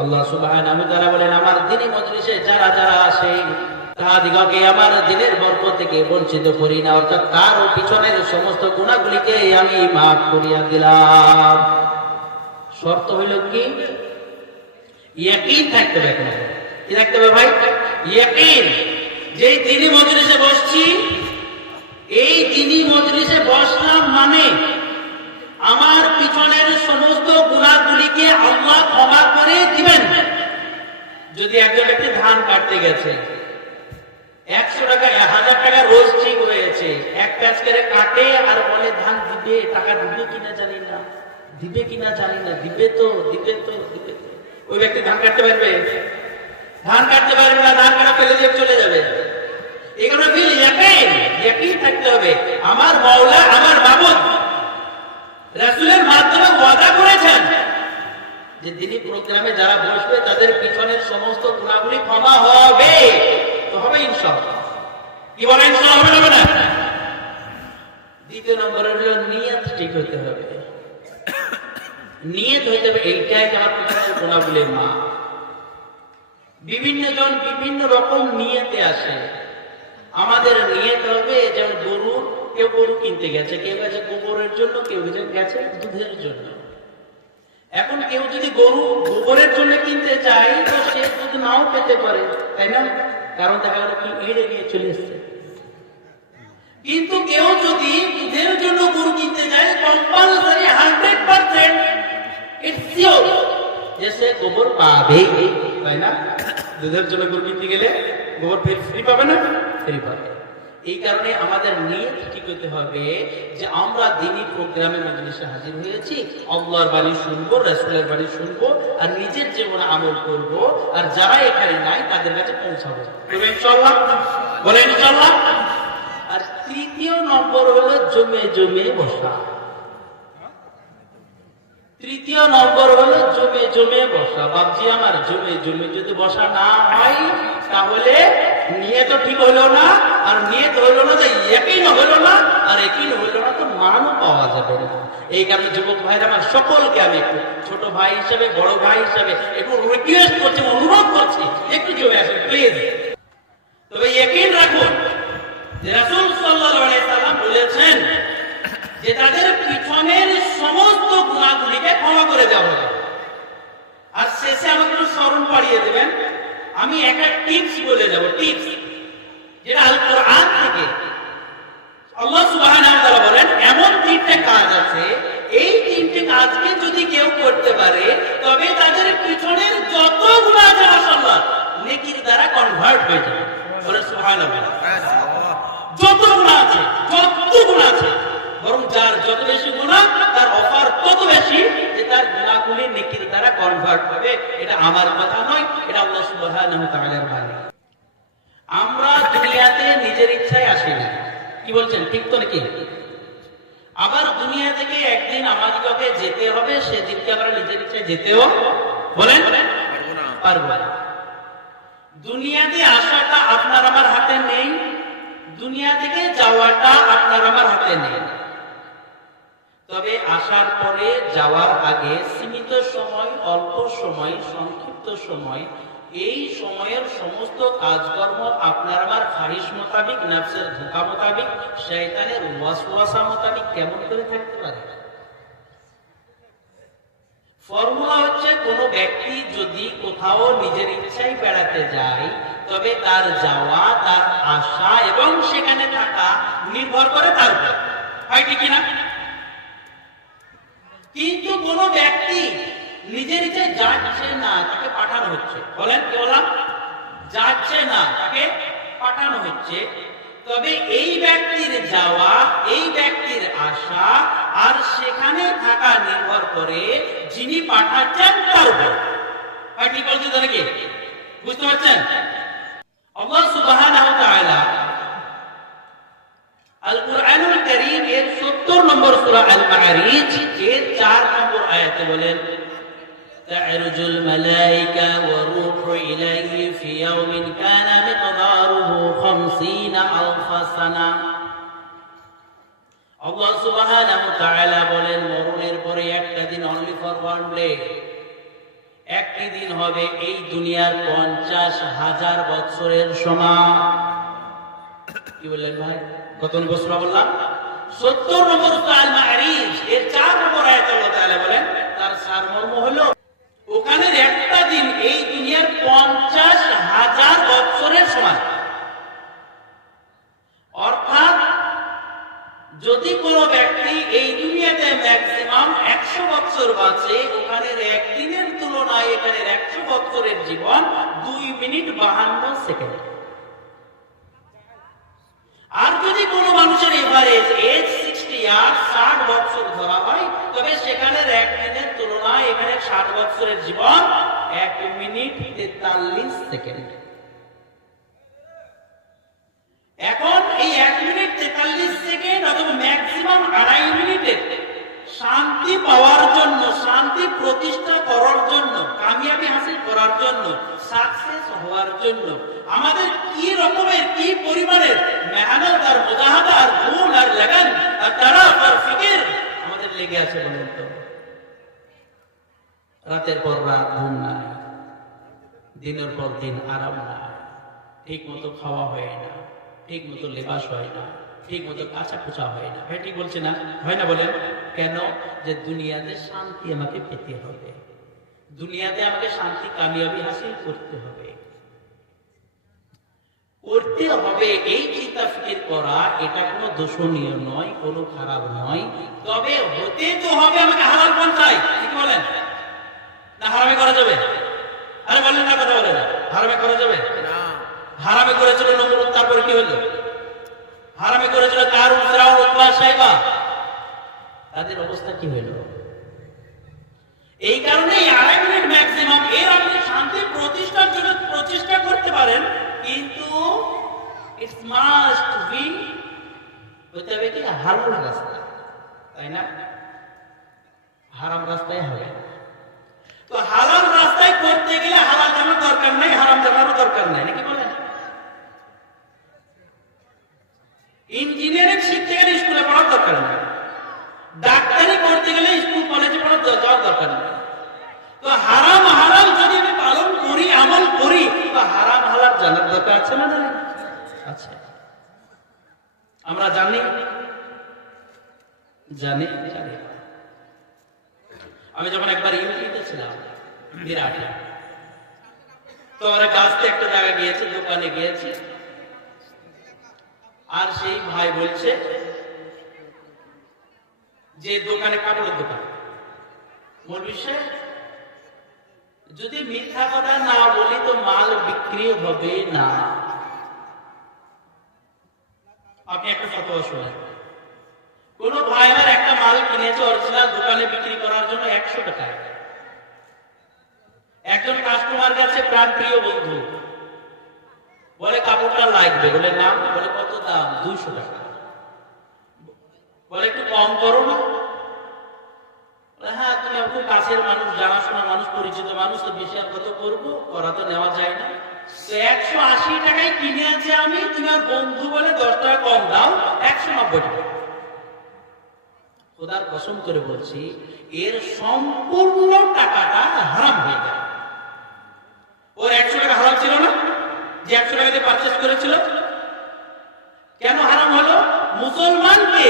আল্লাহ সুবহানাহু ওয়া তাআলা বলেন, আমার দিনী মজলিসে যারা যারা আসে তাহাদিগকে আমার দিনের বরকত থেকে বঞ্চিত করি না। অর্থাৎ তার পিছনের সমস্ত গুণাগুলিকে আমি মাফ করিয়া দিলাম। শর্ত হইল কি? ইয়াকিন থাকতে হবে কি থাকতে হবে ভাই? ইয়াকিন। যেই দিনী মজলিসে বসছি, এই দিনী মজলিসে বসলাম মানে আমার পিছনের সমস্ত গুণাগুলিকে আল্লাহ ক্ষমা করে দিবেন। যদি একজন ব্যক্তি ধান কাটতে গেছে, একশো টাকা হাজার টাকা রোজ ঠিক হয়েছে, এক প্যাচ করে কাটে আর বলে, ধান দিবে, টাকা দিবে কিনা জানি না, দিবে কিনা জানি না, দিবে তো দিবে তো, দিবে ওই ব্যক্তি ধান কাটতে পারবে? ধান কাটতে পারবে না, ধান কাটা ফেলে দিয়ে চলে যাবে। এগুলো ফিল ইয়াকিন ইয়াকিন থাকতে হবে। আমার মাওলা, আমার মাবুদ রাসূলের মাধ্যমে ওয়াদা করেছেন যে তিনি প্রোগ্রামে যারা বসবে, তাদের পিছনের সমস্ত গুণাগুলি ক্ষমা হবে। তো হবে ইনশাআল্লাহ। কি বলে ইনশাআল্লাহ হবে না দ্বিতীয় নম্বর হলো নিয়ত ঠিক হতে হবে। নিয়ত হইতে হবে, এইটাই আমার পিছনের গুণাগুলির মা। বিভিন্ন জন বিভিন্ন রকম নিয়তে আসে। আমাদের নিয়ত হবে যেমন গরু কেউ গরু কিনতে গেছে, কেউ গেছে গোবরের জন্য, কেউ গেছে দুধের জন্য। এখন কেউ যদি গরু গোবরের জন্য কিনতে তো সে দুধ নাও পেতে পারে, তাই না? কারণ দেখা গেল কি, এড়ে চলে এসছে। কিন্তু কেউ যদি দুধের জন্য গরু কিনতে যায় কম্পালসারি হান্ড্রেড পার্সেন্ট যে সে গোবর পাবে, তাই না? দুধের জন্য গরু কিনতে গেলে গোবর ফ্রি পাবে না? ফ্রি পাবে। এই কারণে আমাদের নিয়ত ঠিক হতে হবে যে আমরা দিনী প্রোগ্রামে মজলিসে হাজির হয়েছি, আল্লাহর বাড়ি শুনব, রাসূলের বাড়ি শুনব, আর নিজের জীবনে আমল করব, আর যারা এখানে নাই তাদের কাছে পৌঁছাবো। তবে ইনশাআল্লাহ বলে ইনশাআল্লাহ। আর তৃতীয় নম্বর হলো জমে জমে বসা। তৃতীয় নম্বর হলো জমে জমে বসা। বাবজি আমার, জমে জমে যদি বসা না হয়, তাহলে নিয়ে তো ঠিক হলো না, আর নিয়ে তো হলো না যে একই হলো না, আর একই হলো না তো মানও পাওয়া যাবে না। এই কারণে যুবক ভাইরা আমার সকলকে আমি একটু ছোট ভাই হিসেবে, বড় ভাই হিসেবে একটু রিকোয়েস্ট করছি, অনুরোধ করছি, একটু জমে আসুন প্লিজ তবে একই রাখুন রাসূল সাল্লাল্লাহু বলেছেন যে তাদের পিছনের সমস্ত গুণাগুলিকে ক্ষমা করে দেওয়া হবে। আর শেষে আমাকে একটু স্মরণ পাড়িয়ে দেবেন আমি একটা টিপস বলে যাব টিপস যেটা আল কোরআন থেকে। আল্লাহ সুবহানাহু ওয়া তাআলা বলেন, এমন তিনটে কাজ আছে। এই তিনটে কাজকে যদি কেউ করতে পারে, তবে তাদের পিছনের যত গুনাহ আছে মাশাআল্লাহ নেকির দ্বারা কনভার্ট হয়ে যাবে। বলে সুবহানাল্লাহ। যত গুণা আছে, যত গুণা আছে, বরং যার যত বেশি গুণা তার অফার তত বেশি তার নেকির দ্বারা কনভার্ট হবে, এটা আমার কথা নয়, এটা আল্লাহ সুবহানাহু তাআলার বাণী। আমরা দুনিয়াতে নিজের ইচ্ছায় আসিনি কি বলছেন? ঠিক তো নাকি? আবার দুনিয়া থেকে একদিন যেতে হবে, সেদিনকে আমরা নিজের ইচ্ছায় যেতেও বলেন পারব না। দুনিয়াতে আসাটা আপনার আমার হাতে নেই, দুনিয়া থেকে যাওয়াটা আপনার আমার হাতে নেই। তবে আসার পরে যাওয়ার আগে সীমিত সময়, অল্প সময়, সংক্ষিপ্ত সময়, এই সময়ের সমস্ত কাজকর্ম আপনার আমার খারিশ মোতাবিক, নাফসের ধোকা মোতাবিক, শয়তানের ওয়াসওয়াসা মোতাবিক কেমন করে থাকতে পারে? ফর্মুলা হচ্ছে, কোন ব্যক্তি যদি কোথাও নিজের ইচ্ছায় বেড়াতে যায়, তবে তার যাওয়া, তার আশা এবং সেখানে থাকা নির্ভর করে তার হয় কি না ব্যক্তি নিজের ইচ্ছায় যাচ্ছে না, তাকে পাঠানো হচ্ছে। বলেন কি বললাম? যাচ্ছে না, তাকে পাঠানো হচ্ছে। তবে এই ব্যক্তির যাওয়া, এই ব্যক্তির আশা আর সেখানে থাকা নির্ভর করে যিনি পাঠাচ্ছেন তার উপর। ঠিক বলছি তাহলে বুঝতে পারছেন? আল্লাহ সুবহানাহু আল কুরআনুল কারীম এর 70 নম্বর সূরা আল মাআরিজ এর 4 নম্বর আয়াতে বলেন تعرج الملائكة والروح إليه في يوم كان مقداره خمسين ألف سنة আল্লাহ সুবহানাহু ওয়া তাআলা বলেন মরণের পরে একটা দিন অনলি ফর ওয়ান ডে একটি দিন হবে এই দুনিয়ার পঞ্চাশ হাজার বছরের সমান কি বললেন ভাই কত বছর বললাম সত্তর নম্বর এর চার নম্বর বলেন, তার সারমর্ম হলো ওখানের একটা দিন এই দুনিয়ার পঞ্চাশ হাজার বছরের সমান। অর্থাৎ, যদি কোনো ব্যক্তি এই দুনিয়াতে ম্যাক্সিমাম একশো বছর বাঁচে, ওখানের একদিনের তুলনায় এখানের একশো বছরের জীবন দুই মিনিট বাহান্ন সেকেন্ড। আর যদি কোনো মানুষের এভারেজ এজ সিক্সটি আর ষাট বছর ধরা হয়, তবে সেখানের এক দিনের তুলনায় এখানে ষাট বছরের জীবন এক মিনিট তেতাল্লিশ সেকেন্ড। এখন এই এক মিনিট তেতাল্লিশ সেকেন্ড অথবা ম্যাক্সিমাম আড়াই মিনিটে শান্তি পাওয়ার জন্য, শান্তি প্রতিষ্ঠা করার জন্য, কামিয়াবি হাসিল করার জন্য সাকসেস হওয়ার জন্য আমাদের কি রকমের, কি পরিমাণের মেহনত আর মুজাহাদা আর গুণ আর লাগান আর তারা আর ফিকির আমাদের লেগে আছে বলুন তো। রাতের পর রাত ঘুম নাই, দিনের পর দিন আরাম নাই ঠিক মতো খাওয়া হয় না ঠিক মতো লেবাস হয় না ঠিক মতো কাঁচা কুচা হয় না। ভাই ঠিক বলছে না? হয় না বলেন? কেন? যে দুনিয়াতে শান্তি আমাকে পেতে হবে। দুনিয়াতে আমাকে শান্তি, কামিয়াবি হাসিল করতে হবে। করতে হবে। এই চিন্তা ফিকির করা এটা কোনো দোষণীয় নয় কোনো খারাপ নয়। তবে হতে তো হবে আমাকে হালাল পন্থায় কি বলেন? না হারামে করা যাবে? আরে বললেন না কথা বলেন। হারামে করা যাবে? হারামে করেছিল নমরুদ তারপরে কি হলো? হারামে করেছিল কারুন ফেরাউন উতবা সাইবা। তাদের অবস্থা কি হইল এই কারণে আড়াই মিনিট ম্যাক্সিমাম এর আপনি শান্তি প্রতিষ্ঠার জন্য প্রচেষ্টা করতে পারেন কিন্তু ইটস মাস্ট বি হতে হবে কি হারাম রাস্তা তাই না হারাম রাস্তায় হবে না। তো হালাল রাস্তায় করতে গেলে হালাল জানার দরকার নাই হারাম জানারও দরকার নাই নাকি বলেন ইঞ্জিনিয়ারিং শিখতে গেলে স্কুলে পড়ার দরকার নেই ডাক্তারি করতে গেলে স্কুল কলেজে পড়ার দ- যাওয়ার দরকার নেই তো হারাম হালাল যদি আমি পালন করি আমল করি তো হারাম হালাল জানার দরকার আছে না নাই আছে আমরা জানি জানি জানি না। আমি যখন একবার ইউনিটিতে ছিলাম বিরাটে। তো আমরা গাছতে একটা জায়গায় গিয়েছি, দোকানে গিয়েছি। আর সেই ভাই বলছে যে, দোকানে কাপড়ের দোকান। বলবি, সে? যদি মিথ্যা কথা না বলি তো মাল বিক্রি হবে না। আপনি একটা ফতোয়া শোনেন কোন ভাই আমার একটা মাল কিনেছে অরিজিনাল দোকানে বিক্রি করার জন্য একশো টাকায় একজন কাস্টমার কাছে প্রাণ প্রিয় বন্ধু। বলে, কাপড়টা লাগবে। বলে নাম বলে, কত দাম? দুইশো টাকা। বলে, একটু কম করো না। হ্যাঁ তুমি খুব কাছের মানুষ, জানাশোনা মানুষ, পরিচিত মানুষ, তো বেশি আর কত করব? করা তো নেওয়া যায় না। তো একশো আশি টাকায় কিনে আছে আমি, তুমি আর বন্ধু বলে দশ টাকা কম দাও, একশো নব্বই টাকা। খোদার কসম করে বলছি, এর সম্পূর্ণ টাকাটা হারাম হয়ে গেল ওর একশো টাকা হারাম ছিল না? যে একশো টাকা দিয়ে পারচেস করেছিল? কেন হারাম হলো? মুসলমানকে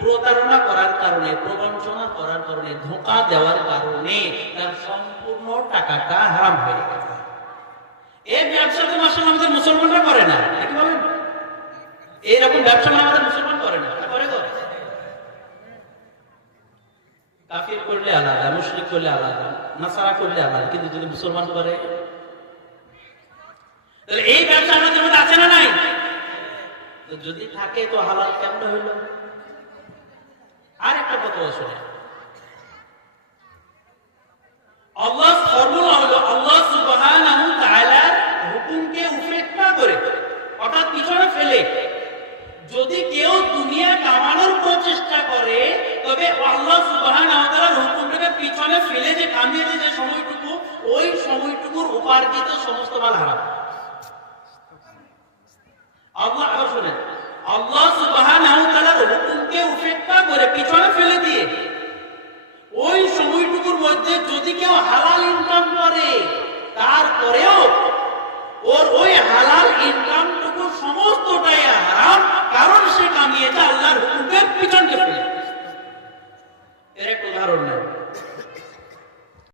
প্রতারণা করার কারণে, প্রবঞ্চনা করার কারণে, ধোঁকা দেওয়ার কারণে তার সম্পূর্ণ টাকাটা হারাম হয়ে গেছে। এই ব্যবসা তো মাসাল আমাদের মুসলমানরা করে না এইরকম ব্যবসা আমাদের মুসলমান করে না। করে তো কাফির করলে আলাদা, মুশরিক করলে আলাদা, নাসারা করলে আলাদা, কিন্তু যদি মুসলমান করে? তাহলে এই ব্যবসা আমাদের মধ্যে আছে না নাই? যদি থাকে তো হালাল কেমন হইল? আর একটা কথা শুনে। আল্লাহ ফর্মুলা হলো আল্লাহ সুবহানাহু তাআলার হুকুমকে উপেক্ষা করে, অর্থাৎ পিছনে ফেলে ফেলে যে কামিয়েছে যে সময়টুকু, ওই সময়টুকুর উপার্জিত সমস্ত মাল হারাম। আল্লাহ আবার শোনেন, আল্লাহ হুকুমকে উপেক্ষা করে পিছনে ফেলে দিয়ে ওই সময়টুকুর মধ্যে যদি কেউ হালাল ইনকাম করে, তারপরেও ওর ওই হালাল ইনকামটুকু সমস্তটাই হারাম, কারণ সে কামিয়েছে আল্লাহর হুকুমের পিছনকে ফেলে।